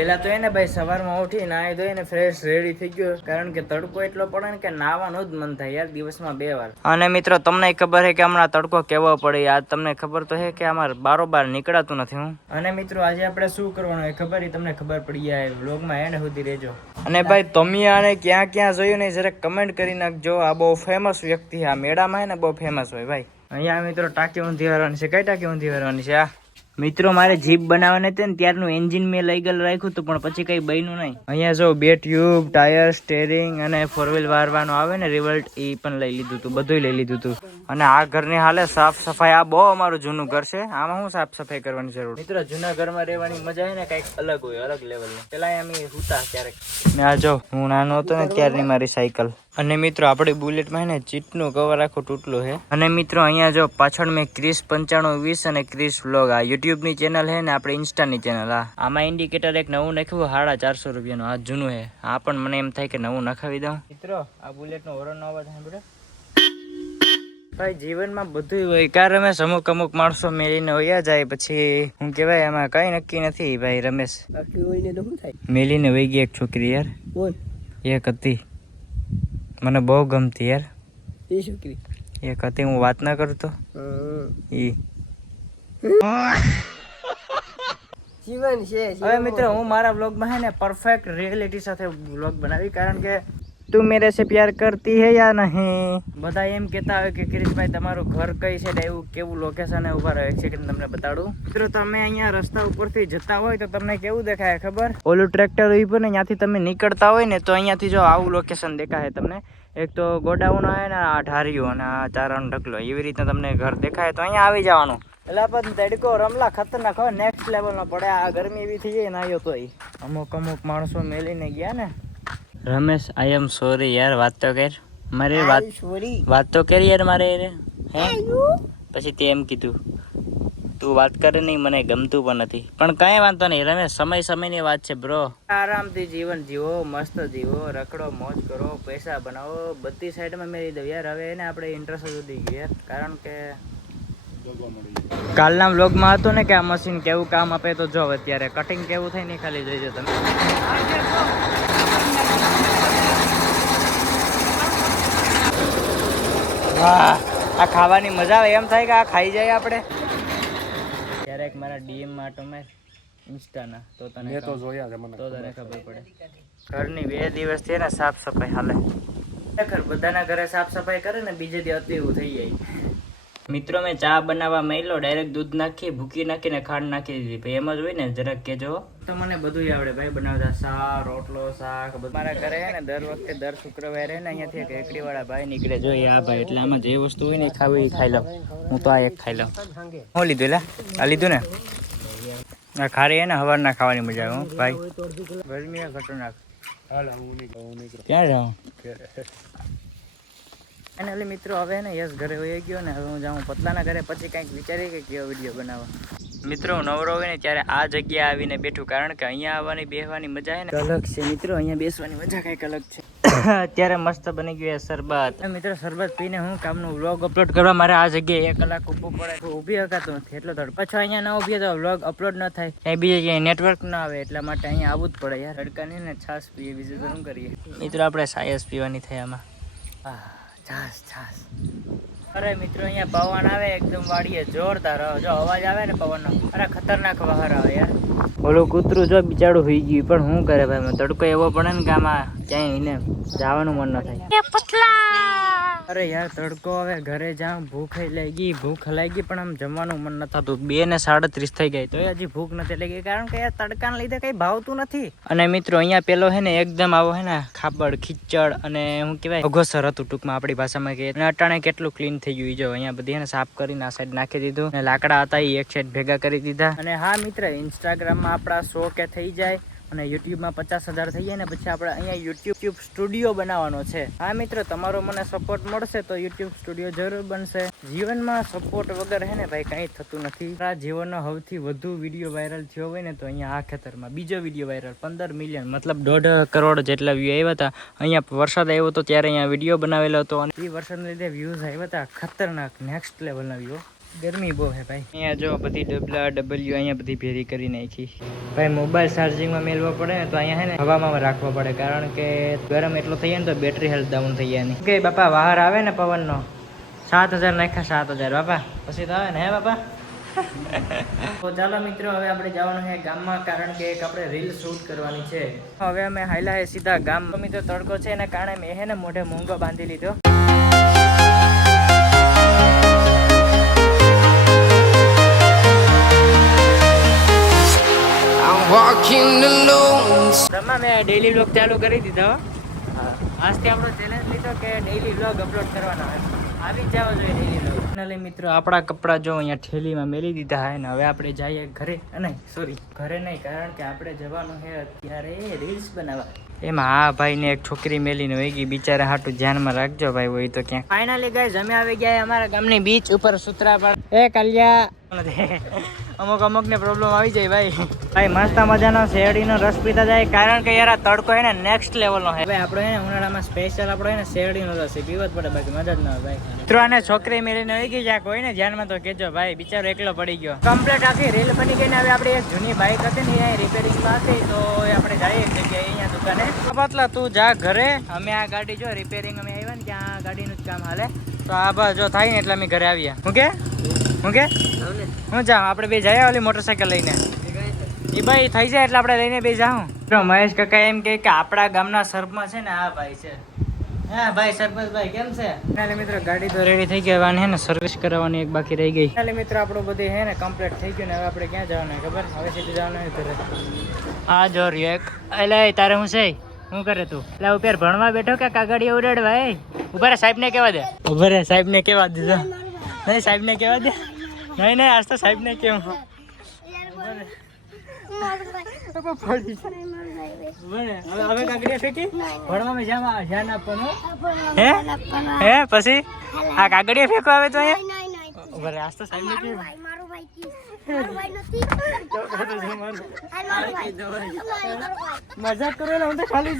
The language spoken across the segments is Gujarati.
પેલા તો એને ભાઈ સવારમાં ઉઠી નાહી ધોઈને ફ્રેશ રેડી થઈ ગયો, કારણ કે તડકો એટલો પડે ને કે નાવાનું જ મન થાય યાર દિવસમાં 2 વાર. અને મિત્રો તમને ખબર છે કે હમણાં તડકો કેવો પડે, આજ તમને ખબર તો છે કે અમારે બારોબાર નીકળાતું નથી હું. અને મિત્રો આજે આપણે શું કરવાનું એ ખબર, તમને ખબર પડી જાય વ્લોગમાં એને સુધી રહેજો. અને ભાઈ તમે આને ક્યાં ક્યાં જોયું ને જરા કમેન્ટ કરી નાખજો. આ બહુ ફેમસ વ્યક્તિ, આ મેળામાં ને બહુ ફેમસ હોય ભાઈ. અહીંયા મિત્રો ટાંકી ઊંધી વાળવાની છે. કઈ ટાંકી ઊંધી વાળવાની છે? આ મિત્રો મારે જીપ બનાવવાની હતી ને ત્યારનું એન્જિન મેં લઈ ગયેલું રાખ્યું હતું, પણ પછી કઈ બન્યું નહીં. અહીંયા જો 2 ટ્યુબ, ટાયર, સ્ટેરિંગ અને 4 વ્હીલ વારવાનું આવે ને રિવલ્ટ, એ પણ લઈ લીધું હતું, બધું લઈ લીધું હતું. અને આ ઘરની હાલે સાફ સફાઈ, આ બહુ અમારું જૂનું ઘર છે, આમાં શું સાફ સફાઈ કરવાની જરૂર? મિત્રો જૂના ઘરમાં રહેવાની મજા છે ને કઈક અલગ હોય, અલગ લેવલની. પેલા અમે હુતા ક્યારેક ને આ જો હું નાનો હતો ને ત્યારની મારી સાયકલ. અને મિત્રો આપણી બુલેટમાં ને ચીટનું કવર આખું તૂટલું છે. અને મિત્રો અહીંયા જો પાછળ મેં ક્રિસ 9520 અને ક્રિસ વ્લોગ, આ યુટ્યુબ ની ચેનલ છે ને આપણે ઇન્સ્ટાની ચેનલ. આમાં ઇન્ડિકેટર એક નવું નાખ્યું 450 રૂપિયાનું, આ જૂનું છે. આ પણ મને એમ થાય કે નવું નખાવી દઉં. મિત્રો આ બુલેટ નો હોરન નો અવાજ સાંભળે ભાઈ. જીવનમાં બધું હોય, કાર રમેશ અમુક માણસો મેલીને વયા જાય, પછી હું કેવાય એમાં કઈ નક્કી નથી ભાઈ. રમેશ મેલીને વહી ગઈ એક છોકરી યાર, એક હતી મને બહુ ગમતી યાર. એ છોકરી એક હતી, હું વાત ના કરું તો ઈ જીવન છે. હવે મિત્રો હું મારા વ્લોગમાં હે ને પરફેક્ટ રિયાલિટી સાથે વ્લોગ બનાવી, કારણ કે તું મેરે સે પ્યાર કરતી હે યા નહીં. બધા એમ કહેતા હોય કે ક્રિશભાઈ તમારું ઘર કઈ છે, એવું કેવું લોકેશન એ ઉભા રહો, એક સેકન્ડ તમને બતાડું. મિત્રો તમે અહીંયા રસ્તા ઉપરથી જતા હોય તો તમને કેવું દેખાય ખબર? ઓલું ટ્રેક્ટર ઉભું ને ત્યાંથી તમે નીકળતા હોય ને તો અહીંયાથી જો આવું લોકેશન દેખાય તમને. એક તો ગોડાઉન આવે ને આ ઢારીઓ અને આ ચારાનો ઢગલો, એવી રીતના તમને ઘર દેખાય તો અહીંયા આવી જવાનું. એટલે પણ તડકો રમલા ખતરનાક હોય, નેક્સ્ટ લેવલમાં પડે. આ ગરમી એવી થઈ જાય ને આવ્યો તો અમુક માણસો મેલીને ગયા ને. રમેશ આઈ એમ સોરી યાર, વાત તો કર મારે, વાત તો કરી યાર મારે હે. પછી તે એમ કીધું તું વાત કરે નહીં, મને ગમતું પણ નથી, પણ કઈ વાંધો નહીં રમેશ, સમયની વાત છે બ્રો. આરામથી જીવન જીવો, મસ્ત જીવો, રખડો, મોજ કરો, પૈસા બનાવો, બધી સાઈડમાં મેળવી દઉં યાર. હવે એને આપણે ઇન્ટરેસ્ટ જ વધી ગયું યાર, કારણ કે કાલના વ્લોગમાં હતું ને કે આ મશીન કેવું કામ આપે, તો જો અત્યારે કટિંગ કેવું થાય ને ખાલી જોઈજો તમે. વાહ, આ ખાવાની મજા આવે, એમ થાય કે આ ખાઈ જાય આપણે. ક્યારેક મારા ડીએમ માં તમે ઇન્સ્ટાના તો તને તો જોયા છે, મને તો તને ખબર પડે. ઘરની 2 દિવસ થી ને સાફ સફાઈ હાલે. ખરેખર બધાના ઘરે સાફ સફાઈ કરે ને બીજે દી અતિ એવું થઈ જાય. મિત્રો મેં ચા બનાવવા મેલો, ડાયરેક્ટ દૂધ નાખી, ભૂકી નાખીને ખાંડ નાખી દીધી. ભાઈ એમ જ હોય ને, જરાક કેજો. તો મને બધું આવડે ભાઈ બનાવતા, સા રોટલો શાક બધું. મારા ઘરે હે ને દર વખતે દર શુક્રવારે ને અહીંયાથી એક એકડી વાળા ભાઈ નીકળે, જોઈએ આ ભાઈ. એટલે આમાં જે વસ્તુ હોય ને ખાવી એ ખાઈ લઉં. હું તો આ એક ખાઈ લઉં. હું લીધું લે, આ લીધું ને આ ખારી હે ને હવારના ખાવાની મજા આવે ભાઈ. ગરમી ખતરનાક. ક્યાં જાઉં ફાઇનલી મિત્રો? હવે ને યસ ઘરે વહી ગયો ને, હવે હું જાઉં પતલાના ઘરે, પછી કંઈક વિચારી કે કયો વિડીયો બનાવવા. મિત્રો નવરો હોય ને ત્યારે આ જગ્યા આવીને બેઠું, કારણ કે અહીંયા આવવાની બેસવાની મજા છે ને અલગ છે મિત્રો. અહીંયા બેસવાની મજા કંઈક અલગ છે. અત્યારે મસ્ત બની ગયું શરબત. મિત્રો શરબત પીને હું કામનું વ્લોગ અપલોડ કરવા મારે આ જગ્યાએ 1 કલાક ઊભું પડે, ઊભી હકાતું નથી એટલો તડકો. પાછો અહીંયા ના ઊભી તો વ્લોગ અપલોડ ન થાય, અહીં બીજે ક્યાંય નેટવર્ક ના આવે, એટલા માટે અહીંયા આવવું જ પડે યાર. તડકાની ને છાશ પીએ, બીજું તો શું કરીએ મિત્રો. આપણે સાયસ પીવાની થાય આમાં. છાસ. અરે મિત્રો અહીંયા પવન આવે એકદમ વાડીએ, જોરદાર. જો અવાજ આવે ને પવનનો, અરે ખતરનાક બહાર આવે યાર. ઓલું કૂતરું જો બિચારું હોઈ ગયું, પણ શું કરે ભાઈ, તડકો એવો પડે ને કે આમાં ક્યાંય એને જવાનું મન ન થાય. અરે યાર તડકો હવે ઘરે જાઉં, ભૂખ લાગી, પણ આમ જમવાનું મન ન થતું. 2:37 થઈ ગઈ તો હજી ભૂખ નથી લાગી, કારણ કે યાર તડકાને લીધે કઈ ભાવતું નથી. અને મિત્રો અહીંયા પેલો હે ને એકદમ આવો હે ને ખાબડ ખીચડ અને શું કહેવાય અઘોસર હતું ટૂંકમાં આપણી ભાષામાં કે. અટાણે કેટલું ક્લીન થઈ ગયું જો. અહીંયા બધી હે ને સાફ કરીને આ સાઈડ નાખી દીધું, અને લાકડા હતા એ એક સાઈડ ભેગા કરી દીધા. અને હા મિત્ર, ઇન્સ્ટાગ્રામમાં આપણા 100 કે થઈ જાય અને યુટ્યુબમાં 50,000 થઈ જાય ને પછી આપણે અહીંયા યુટ્યુબ સ્ટુડિયો બનાવવાનો છે. હા મિત્રો તમારો મને સપોર્ટ મળશે તો યુટ્યુબ સ્ટુડિયો જરૂર બનશે. જીવનમાં સપોર્ટ વગર હે ને ભાઈ કંઈ થતું નથી. આ જીવનનો સૌથી વધુ વિડીયો વાયરલ થયો હોય ને તો અહીંયા આ ખેતરમાં બીજો વિડીયો વાયરલ 15 મિલિયન મતલબ 1.5 કરોડ જેટલા વ્યૂ આવ્યા હતા. અહીંયા વરસાદ આવ્યો હતો ત્યારે અહીંયા વિડીયો બનાવેલો હતો, અને એ વરસાદને લીધે વ્યૂઝ આવ્યા હતા ખતરનાક નેક્સ્ટ લેવલના વ્યૂ. ગરમી બહુ હે ભાઈ. અહીંયા જો બધી ડબલા ડબલ્યુ અહીંયા બધી ભેરી કરી નાખી ભાઈ. મોબાઈલ ચાર્જિંગમાં મેળવો પડે ને તો અહીંયા હે ને હવામાં રાખવો પડે, કારણ કે ગરમ એટલો થઈ જાય ને તો બેટરી હેલ્થ ડાઉન થઈ જાય. નહીં કે બાપા બહાર આવે ને પવનનો 7000 નાખ્યા 7000 બાપા, પછી તો આવે ને હે બાપા. તો ચાલો મિત્રો હવે આપણે જવાનું છે ગામમાં, કારણ કે એક આપણે રીલ શૂટ કરવાની છે. હવે અમે હાઈલા હે સીધા ગામ. મિત્રો તડકો છે એના કારણે મેં હે ને મોઢે મૂંગો બાંધી લીધો. બ્રહ્મા મેં ડેઈલી વ્લોગ ચાલુ કરી દીધો. આજથી આપણો ચેલેન્જ લીધો કે ડેઈલી વ્લોગ અપલોડ કરવાનો આવી જ જવો જોઈએ ડેઈલી વ્લોગ. ફાઇનલી મિત્રો આપણા કપડાં જો અહીંયા ઠેલીમાં મેલી દીધા હે ને હવે આપણે જઈએ ઘરે. નહીં સોરી ઘરે નહીં, કારણ કે આપણે જવાનું છે અત્યારે રીલ્સ બનાવવા. એમાં આ ભાઈને એક છોકરી મેલીને વહી ગઈ, બિચારા હાટું ધ્યાનમાં રાખજો ભાઈ હોય તો ક્યાંક. ફાઇનલી ગાઈસ અમે આવી ગયા અમારા ગામની બીચ ઉપર સુત્રાપાડ. એ કલ્યા અમુક ને પ્રોબ્લેમ આવી જાય ભાઈ. મસ્ત મજાનો શેરડીનો રસ પીતા જાય, કારણ કે યાર આ તડકો હે ને નેક્સ્ટ લેવલનો હે ભાઈ. આપણે હે ને ઉનાળામાં સ્પેશિયલ આપણે હે ને શેરડીનો રસ પીવો જ પડે, બાકી મજા જ ના આવે ભાઈ. મિત્રો આને છોકરી મેળીને આવી ગઈ જ્યાં કોઈ ને ધ્યાનમાં તો કેજો ભાઈ, બિચારો એકલો પડી ગયો. કમ્પ્લીટ આખી રીલ બની ગઈ ને હવે આપણે એક જૂની બાઇક હતી ને એ રિપેરિંગમાં હતી, તો આપણે જઈએ જગ્યાએ અહીંયા દુકાને. પતલા તું જા ઘરે, અમે આ ગાડી જો રિપેરિંગ અમે આવ્યા ને ત્યાં આ ગાડીનું જ કામ હાલે, તો આ બસ જો થાય ને એટલે અમે ઘરે આવ્યા. હું કે હું જાઉં, આપણે બે જઈએ ઓલી મોટરસાઇકલ લઈને. એ ભાઈ થઈ જાય એટલે આપણે લઈને બે જાઉં. મહેશ કાકા એમ કે આપણા ગામના સરપંચ છે ને આ ભાઈ છે. હા ભાઈ સરપંચ ભાઈ કેમ છે? ફાઇનલી મિત્રો ગાડી તો રેડી થઈ ગઈ, હે ને સર્વિસ કરાવવાની એક બાકી રહી ગઈ. ફાઇનલી મિત્રો આપણું બધું હે ને કમ્પ્લીટ થઈ ગયું ને હવે આપણે ક્યાં જવાનું ખબર? હવે સીધું જવાનું હોય ઘરે. આ જો રહ્યો એક. એટલે તારે હું છે શું કરે તું? એટલે ઉપર ભણવા બેઠો કે કાગળિયા ઉડાડવા? એ ઉભા રે, સાહેબને કેવા દે. ઉભા રે, સાહેબને કેવા દીધો. નહીં સાહેબને કેવા દે. નહીં આજ તો સાહેબને કેમ. હવે કાગડિયા ફેંકી ભણવામાં ધ્યાન આપવાનું હે પછી આ કાગડિયા ફેંકો આવે તો અહીંયા આજ તો સાહેબને કેમ. મજાક કરો હું તો ખાલી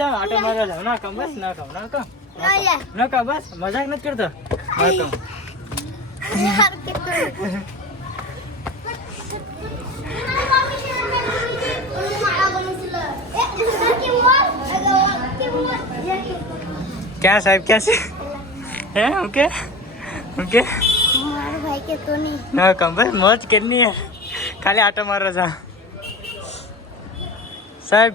જાઉં, આટો મારવા જાઉં. ના કમ બસ, ના કમ બસ, મજાક નથી કરતો. ના કમ क्या साहब क्या से है? ओके हमारा भाई के तो नहीं ना कम बस मौज करनी है, खाली आटो मारो जा. साहब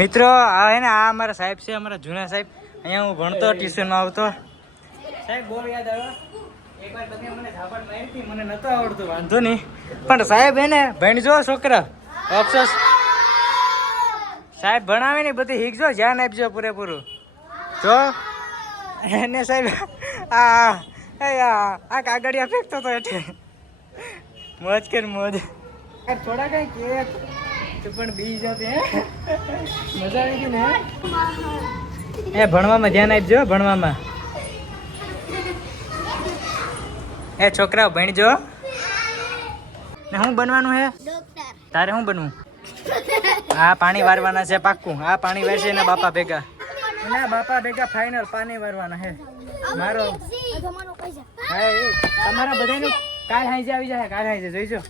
મિત્રો આ હે ને આ અમારા સાહેબ છે, અમારા જૂના સાહેબ. અહીંયા હું ભણતો ટ્યુશનમાં આવતો. સાહેબ બહુ યાદ આવે. એકવાર તમે મને ઝાપટ મારી હતી, મને નતો આવડતું, વાંધો નહીં, પણ સાહેબ હે ને ભણજો છોકરા, અફસોસ સાહેબ ભણાવે ને બધી શીખજો, ધ્યાન આપજો પૂરેપૂરું. જો એને સાહેબ આ કાગળિયા ફેંકતો હતો એટલે મોજ કર મોજ. થોડા કઈ કે તું પણ બી જતી હે, મજા આવી ગઈ ને. એ ભણવામાં ધ્યાન આપજો, ભણવામાં. એ છોકરાઓ ભણજો ને. શું બનવાનું હે તારે? શું બનવું? આ પાણી વારવાના છે પાક્કું. આ પાણી વારશે એના બાપા ભેગા. એના બાપા ભેગા ફાઇનલ પાણી વારવાના હે મારો. હા તમારા બધાનું કાલ હાઈ આવી જાય, કાલ હાઈ જોઈજો.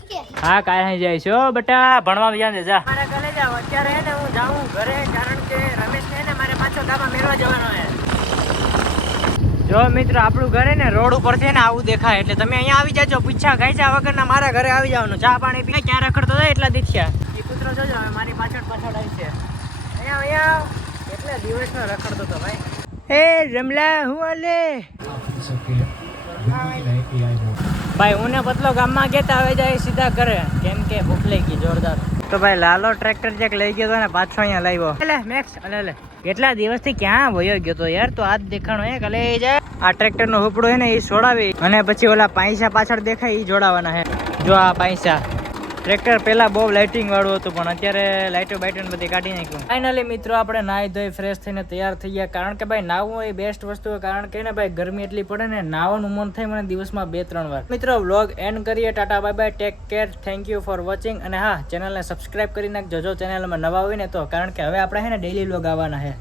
હા કાલ હાઈ જાય છો બેટા, ભણવા ધ્યાન દે જા. મારે કાલે જાવ અત્યારે હે ને હું જાઉં ઘરે, કારણ કે રમેશ ને મારે પાછો ગામમાં મેળવા જવાનો હે. જો મિત્રો આપણું ઘરે ને રોડ ઉપર છે ને આવું દેખાય, એટલે તમે અહીંયા આવી જાજો પૂછ્યા ગાયચા વગરના મારા ઘરે આવી જવાનું. ચા પાણી પી ક્યાં રખડતો જાય એટલા દીઠ્યા. એ કૂતરો જોજો હવે મારી પાછળ આવી છે. અહીંયા એટલે દિવસનો રખડતો હતો ભાઈ. એ રમલા હું આલે ભાઈ. હું ને પતલો ગામમાં ગયા હવે જાય સીધા ઘરે, કેમ કે ભૂખ લઈ ગઈ જોરદાર. તો ભાઈ લાલો ટ્રેક્ટર ચેક લઈ ગયો હતો ને પાછો અહીંયા લાવ્યો. એટલે મેક્સ એટલે કેટલા દિવસથી ક્યાં વયો ગયો તો યાર, તો આજ દેખાણો હે કલે જાય. આ ટ્રેક્ટર નો હુપડો હે ને એ છોડાવી, અને પછી ઓલા પૈસા પાછળ દેખાય એ જોડાવાના હે. જો આ પૈસા ટ્રેક્ટર પહેલા બહુ લાઇટિંગ વાળું હતું, પણ અત્યારે લાઇટો બાઇટો બધી કાઢી નાખ્યું. ફાઇનલી મિત્રો આપણે નાહી ધોઈ ફ્રેશ થઈને તૈયાર થઈ ગયા, કારણ કે ભાઈ નાહવું એ બેસ્ટ વસ્તુ, કારણ કે ને ભાઈ ગરમી એટલી પડે ને નાહવાનું મન થાય મને દિવસમાં 2-3 વાર. મિત્રો વ્લોગ એન્ડ કરીએ. Tata bye bye, take care, thank you for watching. અને હા ચેનલને સબસ્ક્રાઇબ કરી નાખજો જો ચેનલમાં નવા હોય ને તો, કારણ કે હવે આપણે હે ને ડેઈલી વ્લોગ આવવાના છે.